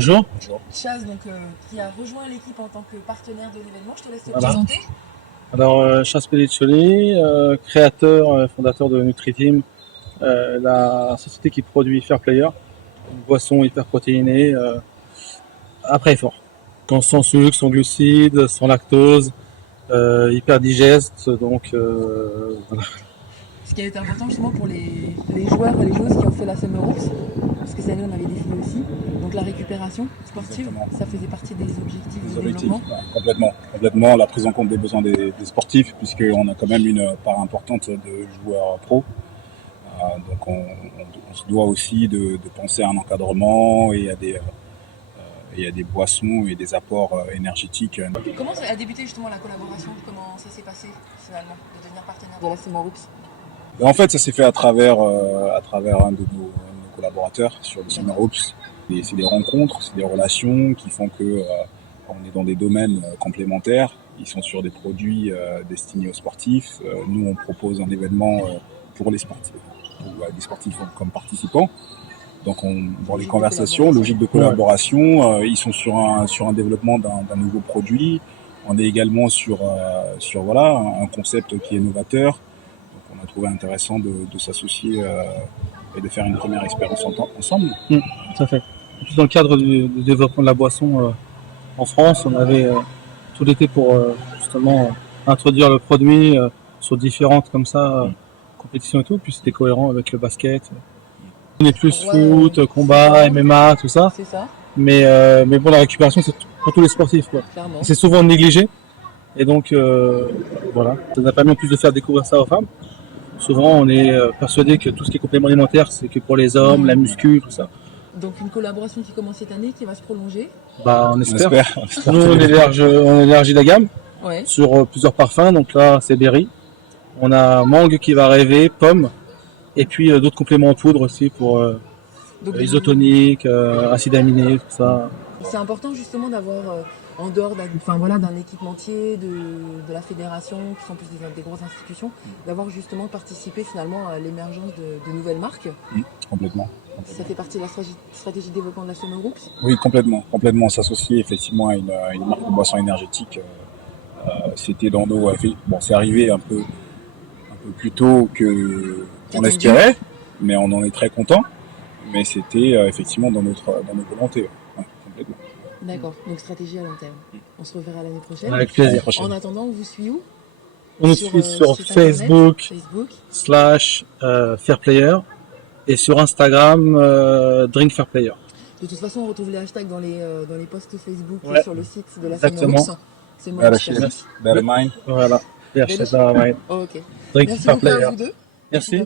Bonjour. Chaz, donc, qui a rejoint l'équipe en tant que partenaire de l'événement. Je te laisse te Voilà. présenter. Alors, Chaz Pelliccioli, créateur, fondateur de NutriTeam, la société qui produit Fair Player, une boisson hyper protéinée, après effort. Sans sucre, sans glucides, sans lactose, hyper digeste, donc voilà. Ce qui a été important justement pour les joueurs et les joueuses qui ont fait la Summer Hoops, parce que cette année on avait défilé aussi. Donc la récupération sportive, Exactement. ça faisait partie des objectifs Des de objectifs, développement. complètement, la prise en compte des besoins des sportifs, puisqu'on a quand même une part importante de joueurs pros. Donc on se doit aussi de penser à un encadrement et à des boissons et des apports énergétiques. Comment a débuté justement la collaboration? Comment ça s'est passé finalement de devenir partenaire de la Summer Hoops? En fait, ça s'est fait à travers un de nos collaborateurs sur le Summer Hoops. C'est des rencontres, c'est des relations qui font que on est dans des domaines complémentaires. Ils sont sur des produits destinés aux sportifs. Nous, on propose un événement pour les sportifs, pour des sportifs comme participants. Donc, dans les conversations, logique de collaboration, ils sont sur un développement d'un nouveau produit. On est également sur voilà un concept qui est novateur. Donc, on a trouvé intéressant de s'associer et de faire une première expérience ensemble. Tout à fait. En plus, dans le cadre du développement de la boisson en France, on avait tout l'été pour justement introduire le produit sur différentes comme ça compétitions et tout, puis c'était cohérent avec le basket. On est plus foot, combat, MMA, tout ça. C'est ça. Mais bon, la récupération, c'est pour tous les sportifs, quoi. C'est souvent négligé. Et donc, voilà. Ça nous a permis en plus de faire découvrir ça aux femmes. Souvent, on est persuadé que tout ce qui est complément alimentaire, c'est que pour les hommes, la muscu, tout ça. Donc, une collaboration qui commence cette année, qui va se prolonger. Bah, on espère. Nous, on élargit la gamme sur plusieurs parfums. Donc là, c'est berry. On a mangue qui va rêver, pomme. Et puis d'autres compléments en poudre aussi pour isotonique, acides aminés, tout ça. C'est important justement d'avoir, en dehors d'un équipementier, de la fédération, qui sont plus des grosses institutions, d'avoir justement participé finalement à l'émergence de nouvelles marques. Complètement. Ça fait partie de la stratégie de développement de la Summer Hoops. Oui, complètement. S'associer effectivement à une marque de boisson énergétique, c'était dans nos... Bon, c'est arrivé un peu plus tôt qu'on espérait, mais on en est très content. Mais c'était effectivement dans nos volontés. Ouais, complètement. D'accord, donc stratégie à long terme. On se reverra l'année prochaine. Avec plaisir. En attendant, on vous suit où? On nous suit sur Facebook, /Fairplayer et sur Instagram Drink Fair Player. De toute façon, on retrouve les hashtags dans les posts Facebook et sur le site de la Summer Hoops. C'est moi qui Better Mind. Voilà. Ok. Drink Merci Fair beaucoup à Player. vous deux. Merci.